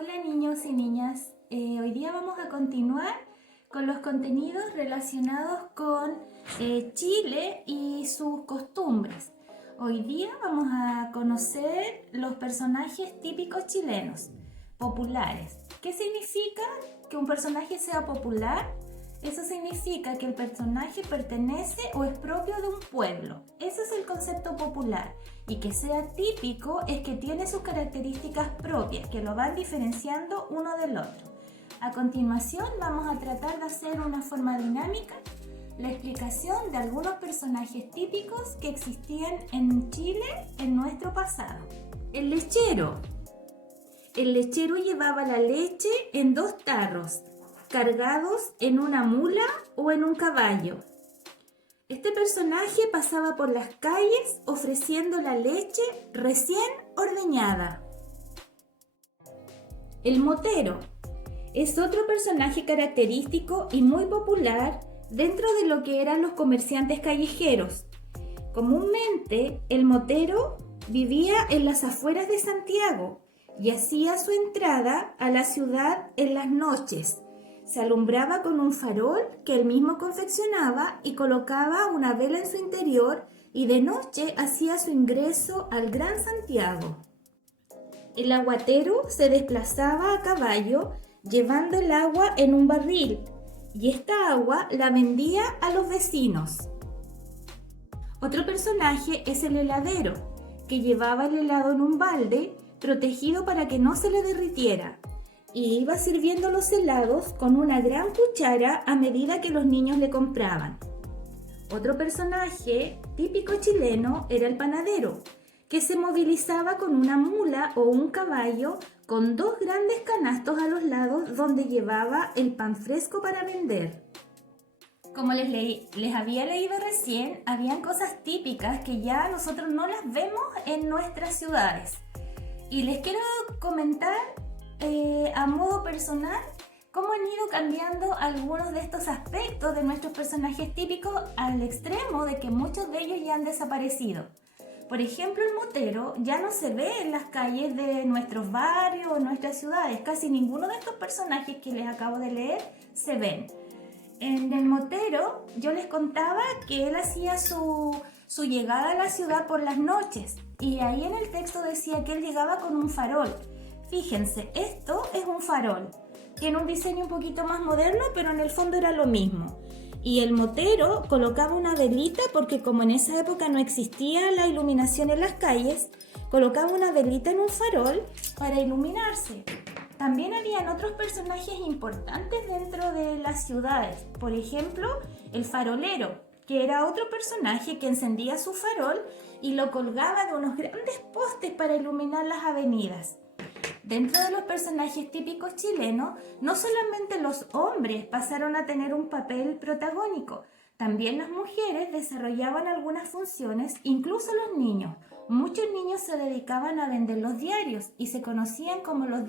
Hola niños y niñas, hoy día vamos a continuar con los contenidos relacionados con Chile y sus costumbres. Hoy día vamos a conocer los personajes típicos chilenos, populares. ¿Qué significa que un personaje sea popular? Eso significa que el personaje pertenece o es propio de un pueblo. Ese es el concepto popular. Y que sea típico es que tiene sus características propias, que lo van diferenciando uno del otro. A continuación vamos a tratar de hacer una forma dinámica la explicación de algunos personajes típicos que existían en Chile en nuestro pasado. El lechero. El lechero llevaba la leche en 2 tarros, cargados en una mula o en un caballo. Este personaje pasaba por las calles ofreciendo la leche recién ordeñada. El motero es otro personaje característico y muy popular dentro de lo que eran los comerciantes callejeros. Comúnmente, el motero vivía en las afueras de Santiago y hacía su entrada a la ciudad en las noches. Se alumbraba con un farol que él mismo confeccionaba y colocaba una vela en su interior y de noche hacía su ingreso al Gran Santiago. El aguatero se desplazaba a caballo llevando el agua en un barril y esta agua la vendía a los vecinos. Otro personaje es el heladero, que llevaba el helado en un balde protegido para que no se le derritiera. Y iba sirviendo los helados con una gran cuchara a medida que los niños le compraban. Otro personaje típico chileno era el panadero, que se movilizaba con una mula o un caballo con 2 grandes canastos a los lados donde llevaba el pan fresco para vender. Como les había leído recién, habían cosas típicas que ya nosotros no las vemos en nuestras ciudades. Y les quiero comentar a modo personal cómo han ido cambiando algunos de estos aspectos de nuestros personajes típicos al extremo de que muchos de ellos ya han desaparecido. Por ejemplo, el motero ya no se ve en las calles de nuestros barrios o nuestras ciudades. Casi ninguno de estos personajes que les acabo de leer se ven. En el motero yo les contaba que él hacía su llegada a la ciudad por las noches y ahí en el texto decía que él llegaba con un farol. Fíjense, esto es un farol. Tiene un diseño un poquito más moderno, pero en el fondo era lo mismo. Y el motero colocaba una velita porque como en esa época no existía la iluminación en las calles, colocaba una velita en un farol para iluminarse. También habían otros personajes importantes dentro de las ciudades. Por ejemplo, el farolero, que era otro personaje que encendía su farol y lo colgaba de unos grandes postes para iluminar las avenidas. Dentro de los personajes típicos chilenos, no solamente los hombres pasaron a tener un papel protagónico, también las mujeres desarrollaban algunas funciones, incluso los niños. Muchos niños se dedicaban a vender los diarios y se conocían como los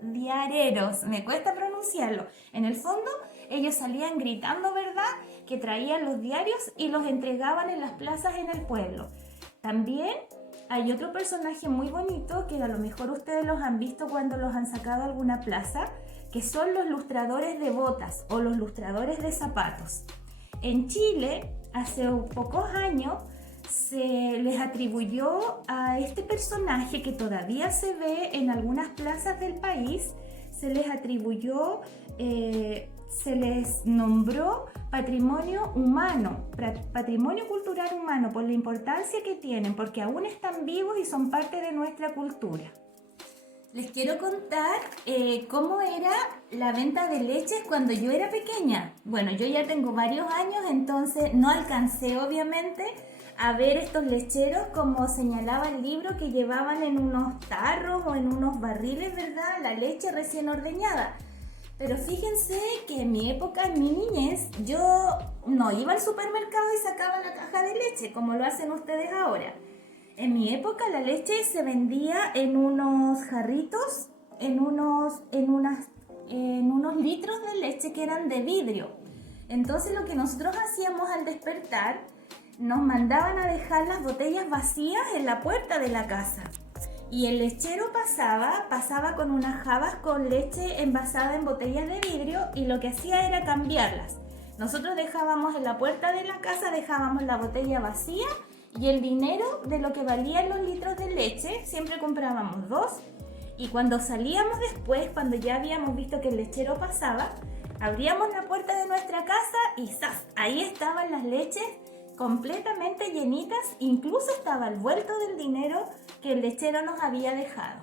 diareros. Me cuesta pronunciarlo. En el fondo, ellos salían gritando, ¿verdad?, que traían los diarios y los entregaban en las plazas en el pueblo. También hay otro personaje muy bonito que a lo mejor ustedes los han visto cuando los han sacado a alguna plaza, que son los lustradores de botas o los lustradores de zapatos. En Chile, hace pocos años, se les atribuyó a este personaje que todavía se ve en algunas plazas del país, se les atribuyó, se les nombró patrimonio humano, patrimonio cultural humano, por la importancia que tienen, porque aún están vivos y son parte de nuestra cultura. Les quiero contar cómo era la venta de leches cuando yo era pequeña. Bueno, yo ya tengo varios años, entonces no alcancé obviamente a ver estos lecheros como señalaba el libro, que llevaban en unos tarros o en unos barriles, ¿verdad?, la leche recién ordeñada. Pero fíjense que en mi época, en mi niñez, yo no iba al supermercado y sacaba la caja de leche como lo hacen ustedes ahora. En mi época la leche se vendía en unos jarritos, en unos litros de leche que eran de vidrio. Entonces lo que nosotros hacíamos al despertar, nos mandaban a dejar las botellas vacías en la puerta de la casa. Y el lechero pasaba con unas jabas con leche envasada en botellas de vidrio y lo que hacía era cambiarlas. Nosotros dejábamos en la puerta de la casa, dejábamos la botella vacía y el dinero de lo que valían los litros de leche, siempre comprábamos 2. Y cuando salíamos después, cuando ya habíamos visto que el lechero pasaba, abríamos la puerta de nuestra casa y ¡zas! Ahí estaban las leches completamente llenitas, incluso estaba el vuelto del dinero que el lechero nos había dejado.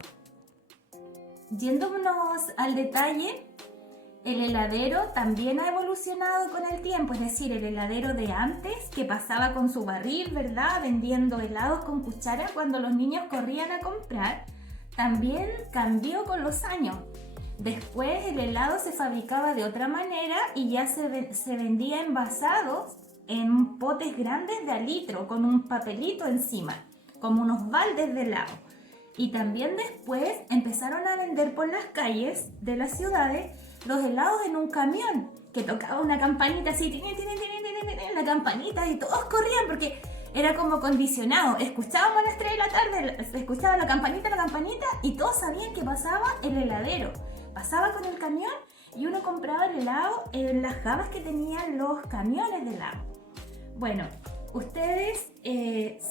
Yéndonos al detalle, el heladero también ha evolucionado con el tiempo, es decir, el heladero de antes, que pasaba con su barril, ¿verdad?, vendiendo helados con cuchara cuando los niños corrían a comprar, también cambió con los años. Después el helado se fabricaba de otra manera y ya se vendía envasado en potes grandes de a litro con un papelito encima, como unos baldes de helado. Y también después empezaron a vender por las calles de las ciudades los helados en un camión que tocaba una campanita así, la campanita, y todos corrían porque era como condicionado. Escuchábamos a las 3 de la tarde, se escuchaba la campanita y todos sabían que pasaba el heladero. Pasaba con el camión y uno compraba el helado en las jabas que tenían los camiones de helado. Bueno, ustedes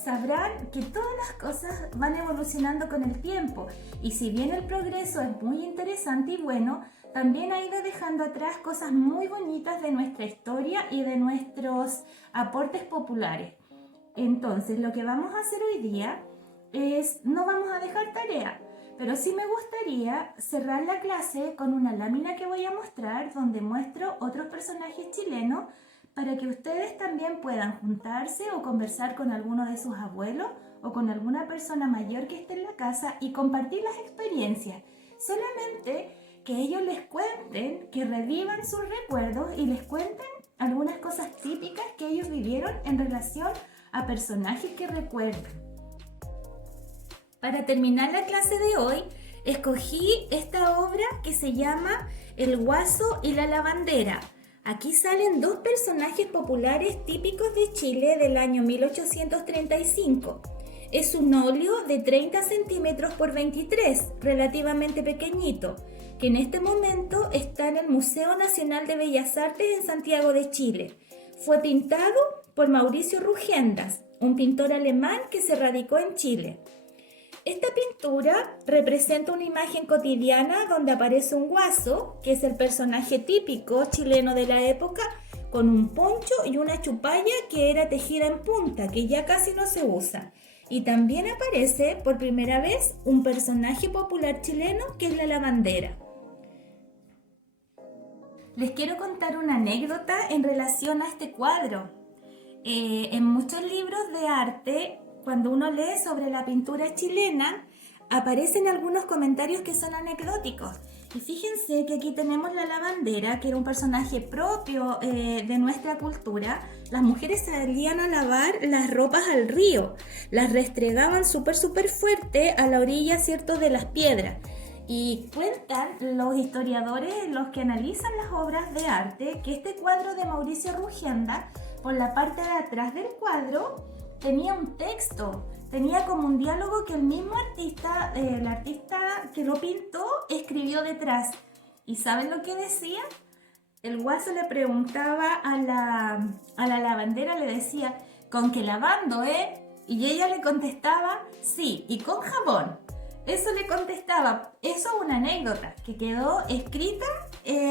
sabrán que todas las cosas van evolucionando con el tiempo y si bien el progreso es muy interesante y bueno, también ha ido dejando atrás cosas muy bonitas de nuestra historia y de nuestros aportes populares. Entonces, lo que vamos a hacer hoy día es, no vamos a dejar tarea, pero sí me gustaría cerrar la clase con una lámina que voy a mostrar donde muestro otros personajes chilenos para que ustedes también puedan juntarse o conversar con alguno de sus abuelos o con alguna persona mayor que esté en la casa y compartir las experiencias. Solamente que ellos les cuenten, que revivan sus recuerdos y les cuenten algunas cosas típicas que ellos vivieron en relación a personajes que recuerdan. Para terminar la clase de hoy, escogí esta obra que se llama El Guaso y la Lavandera. Aquí salen 2 personajes populares típicos de Chile del año 1835. Es un óleo de 30 centímetros por 23, relativamente pequeñito, que en este momento está en el Museo Nacional de Bellas Artes en Santiago de Chile. Fue pintado por Mauricio Rugendas, un pintor alemán que se radicó en Chile. Esta pintura representa una imagen cotidiana donde aparece un guaso, que es el personaje típico chileno de la época, con un poncho y una chupalla que era tejida en punta, que ya casi no se usa. Y también aparece por primera vez un personaje popular chileno que es la lavandera. Les quiero contar una anécdota en relación a este cuadro. En muchos libros de arte, cuando uno lee sobre la pintura chilena, aparecen algunos comentarios que son anecdóticos. Y fíjense que aquí tenemos la lavandera, que era un personaje propio de nuestra cultura. Las mujeres salían a lavar las ropas al río, las restregaban súper fuerte a la orilla, ¿cierto?, de las piedras. Y cuentan los historiadores, los que analizan las obras de arte, que este cuadro de Mauricio Rugenda, por la parte de atrás del cuadro, tenía un texto, tenía como un diálogo que el mismo artista, el artista que lo pintó, escribió detrás. ¿Y saben lo que decía? El guaso le preguntaba a la lavandera, le decía, ¿con qué lavando, Y ella le contestaba, sí, y con jabón. Eso le contestaba. Eso es una anécdota que quedó escrita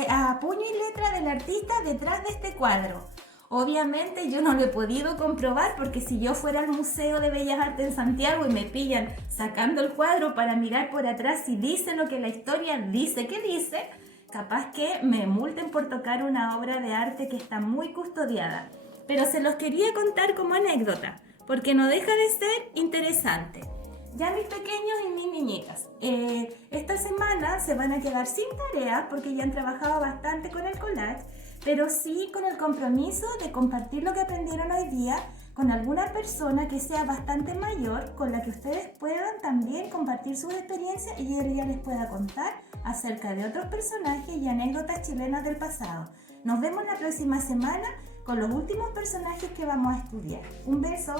a puño y letra del artista detrás de este cuadro. Obviamente yo no lo he podido comprobar porque si yo fuera al Museo de Bellas Artes en Santiago y me pillan sacando el cuadro para mirar por atrás si dice lo que la historia dice que dice, capaz que me multen por tocar una obra de arte que está muy custodiada. Pero se los quería contar como anécdota porque no deja de ser interesante. Ya mis pequeños y mis niñitas, esta semana se van a quedar sin tareas porque ya han trabajado bastante con el collage, pero sí con el compromiso de compartir lo que aprendieron hoy día con alguna persona que sea bastante mayor, con la que ustedes puedan también compartir sus experiencias y ella les pueda contar acerca de otros personajes y anécdotas chilenas del pasado. Nos vemos la próxima semana con los últimos personajes que vamos a estudiar. Un beso.